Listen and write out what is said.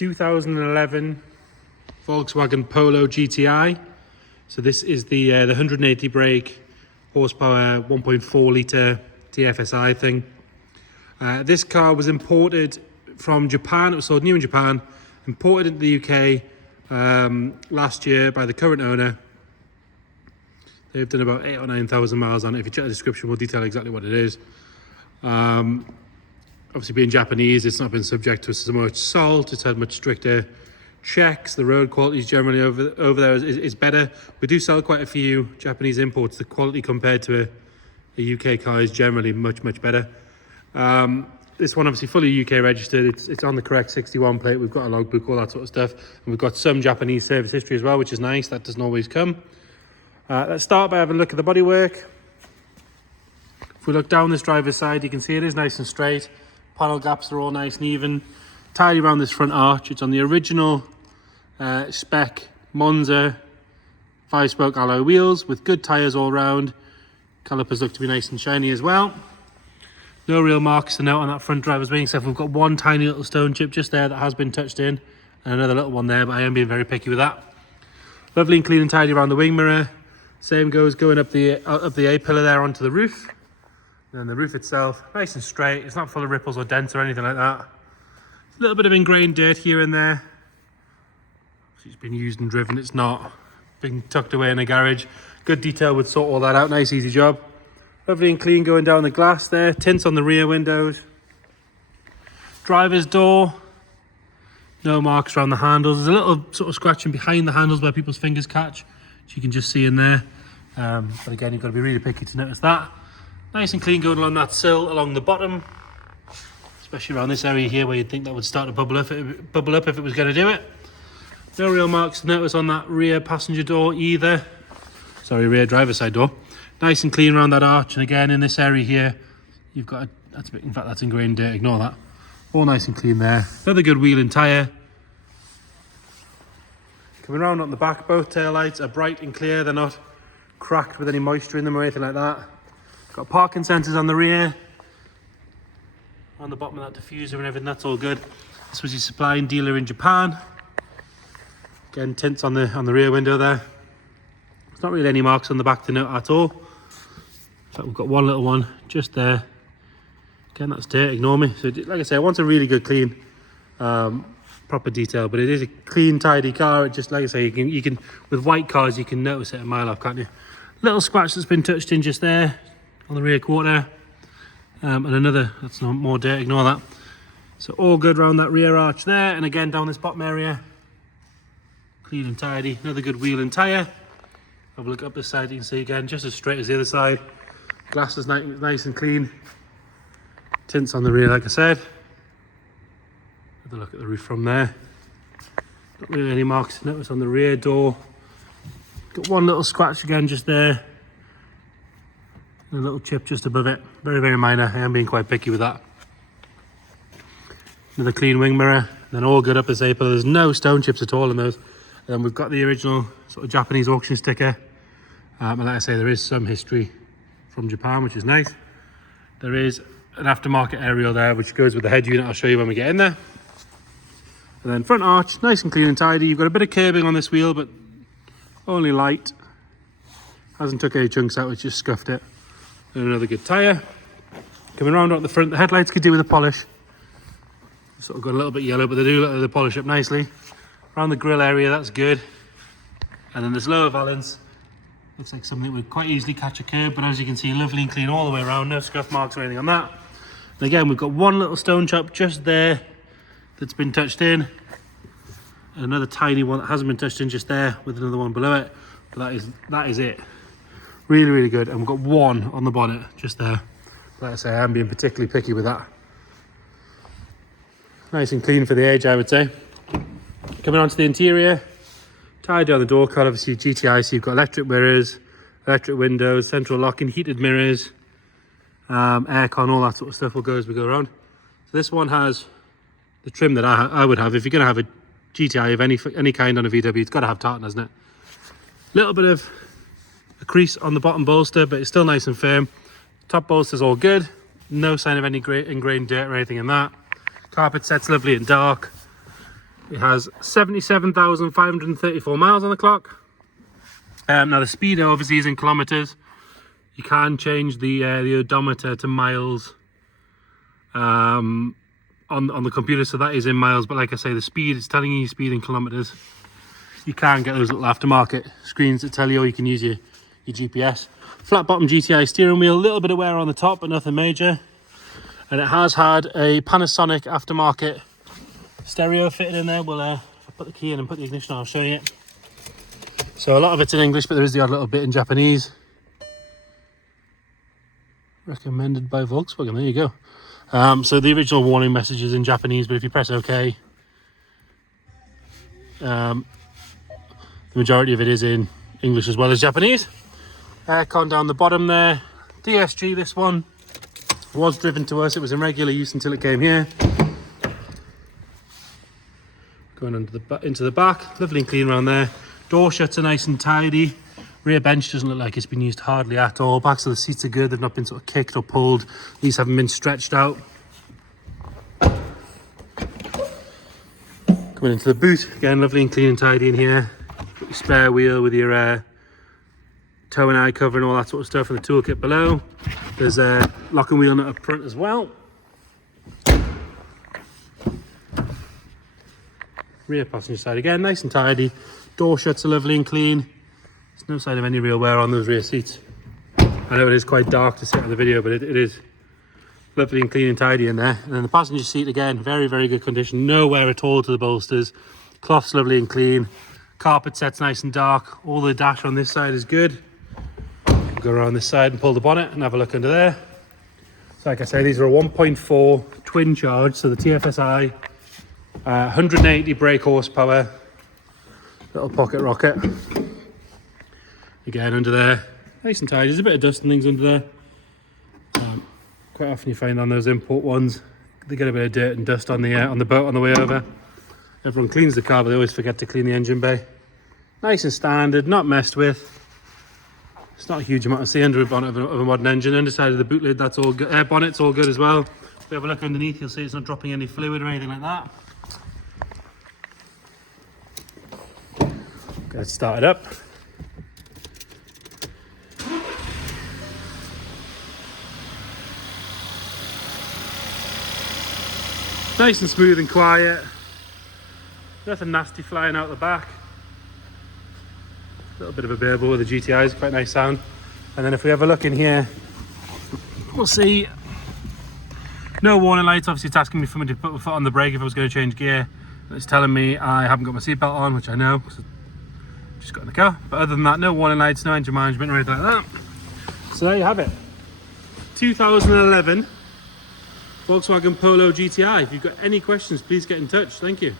2011 Volkswagen Polo GTI. So this is the 180 brake horsepower 1.4 litre TFSI thing. This car was imported from Japan. It was sold new in Japan, imported into the UK last year by the current owner. They've done about 8,000 or 9,000 miles on it. If you check the description, we'll detail exactly what it is. Obviously, being Japanese, it's not been subject to so much salt. It's had much stricter checks. The road quality is generally over there is better. We do sell quite a few Japanese imports. The quality compared to a UK car is generally much better. This one obviously fully UK registered. It's on the correct 61 plate. We've got a logbook, all that sort of stuff, and we've got some Japanese service history as well, which is nice. That doesn't always come. Let's start by having a look at the bodywork. If we look down this driver's side, you can see it is nice and straight. Panel gaps are all nice and even. Tidy around this front arch. It's on the original spec Monza 5-spoke alloy wheels with good tyres all round. Calipers look to be nice and shiny as well. No real marks to note on that front driver's wing, except we've got one tiny little stone chip just there that has been touched in, and another little one there, but I am being very picky with that. Lovely and clean and tidy around the wing mirror. Same goes going up the A-pillar there onto the roof. And then the roof itself, nice and straight. It's not full of ripples or dents or anything like that. A little bit of ingrained dirt here and there. It's been used and driven. It's not been tucked away in a garage. Good detail would sort all that out. Nice, easy job. Lovely and clean going down the glass there. Tints on the rear windows. Driver's door. No marks around the handles. There's a little sort of scratching behind the handles where people's fingers catch, which you can just see in there. But again, you've got to be really picky to notice that. Nice and clean going along that sill along the bottom, especially around this area here where you'd think that would start to bubble up if it was going to do it. No real marks to notice on that rear passenger door either. Sorry, rear driver's side door. Nice and clean around that arch, and again in this area here, you've got in fact that's ingrained dirt. Ignore that. All nice and clean there. Another good wheel and tyre. Coming around on the back, both tail lights are bright and clear. They're not cracked with any moisture in them or anything like that. Got parking sensors on the rear, on the bottom of that diffuser and everything. That's all good. This was your supplying dealer in Japan. Again, tints on the rear window there. There's not really any marks on the back to note at all. In fact, we've got one little one just there. Again, that's dirt. Ignore me. So, like I say, I want a really good, clean, proper detail. But it is a clean, tidy car. It just, like I say, you can with white cars you can notice it a mile off, can't you? Little scratch that's been touched in just there on the rear quarter, and another that's no more dirt. Ignore that. So all good around that rear arch there, and again down this bottom area, clean and tidy. Another good wheel and tyre. Have a look up this side. You can see again just as straight as the other side. Glass is nice and clean. Tints on the rear, like I said. Have a look at the roof from there. Not really any marks to notice on the rear door. Got one little scratch again just there. And a little chip just above it. Very minor. I am being quite picky with that. Another clean wing mirror. And then all good up this A-pillar. There's no stone chips at all in those. And then we've got the original sort of Japanese auction sticker. And like I say, there is some history from Japan, which is nice. There is an aftermarket aerial there, which goes with the head unit. I'll show you when we get in there. And then front arch, nice and clean and tidy. You've got a bit of curbing on this wheel, but only light. Hasn't took any chunks out, it's just scuffed it. And another good tyre. Coming around at the front, the headlights could do with a polish. Sort of got a little bit yellow, but they do let the polish up nicely. Around the grille area, that's good. And then this lower valance looks like something that would quite easily catch a curb, but as you can see, lovely and clean all the way around. No scuff marks or anything on that. And again, we've got one little stone chop just there that's been touched in. And another tiny one that hasn't been touched in just there with another one below it. But that is it. Really good. And we've got one on the bonnet just there. Like I say, I am being particularly picky with that. Nice and clean for the age, I would say. Coming on to the interior, tied down the door card, obviously GTI, so you've got electric mirrors, electric windows, central locking, heated mirrors, aircon, all that sort of stuff will go as we go around. So this one has the trim that I would have. If you're going to have a GTI of any kind on a VW, it's got to have tartan, hasn't it? Little bit of a crease on the bottom bolster, but it's still nice and firm. Top bolster's all good. No sign of any ingrained dirt or anything in that. Carpet set's lovely and dark. It has 77,534 miles on the clock. Now the speed obviously is in kilometers. You can change the odometer to miles on the computer, so that is in miles. But like I say, the speed is telling you speed in kilometers. You can get those little aftermarket screens that tell you, or you can use your GPS. Flat bottom GTI steering wheel, a little bit of wear on the top, but nothing major. And it has had a Panasonic aftermarket stereo fitted in there. Well, if I put the key in and put the ignition on, I'll show you it. So a lot of it's in English, but there is the odd little bit in Japanese. Recommended by Volkswagen, there you go. So the original warning message is in Japanese, but if you press OK, the majority of it is in English as well as Japanese. Aircon down the bottom there. DSG, this one was driven to us. It was in regular use until it came here. Going into the back, lovely and clean around there. Door shuts are nice and tidy. Rear bench doesn't look like it's been used hardly at all. Backs of the seats are good. They've not been sort of kicked or pulled. These haven't been stretched out. Coming into the boot, again, lovely and clean and tidy in here. Got your spare wheel with your toe and eye cover and all that sort of stuff, and the toolkit below. There's a lock and wheel nut up front as well. Rear passenger side again, nice and tidy. Door shuts are lovely and clean. There's no sign of any real wear on those rear seats. I know it is quite dark to see on the video, but it is lovely and clean and tidy in there. And then the passenger seat again, very, very good condition. No wear at all to the bolsters. Cloth's lovely and clean. Carpet set's nice and dark. All the dash on this side is good. Go around this side and pull the bonnet and have a look under there. So like I say, these are a 1.4 twin charge, so the TFSI, 180 brake horsepower, little pocket rocket. Again, under there, nice and tidy. There's a bit of dust and things under there. Quite often you find on those import ones, they get a bit of dirt and dust on the boat on the way over. Everyone cleans the car, but they always forget to clean the engine bay. Nice and standard, not messed with. It's not a huge amount of under a bonnet of a modern engine. Underside of the boot lid, that's all good. Air bonnet's all good as well. If you have a look underneath, you'll see it's not dropping any fluid or anything like that. Get it started up. Nice and smooth and quiet. Nothing nasty flying out the back. A little bit of a bearable with the GTIs, quite nice sound. And then if we have a look in here, we'll see no warning lights. Obviously it's asking me for me to put my foot on the brake if I was going to change gear. And it's telling me I haven't got my seatbelt on, which I know because I've just got in the car. But other than that, no warning lights, no engine management or anything like that. So there you have it. 2011 Volkswagen Polo GTI. If you've got any questions, please get in touch. Thank you.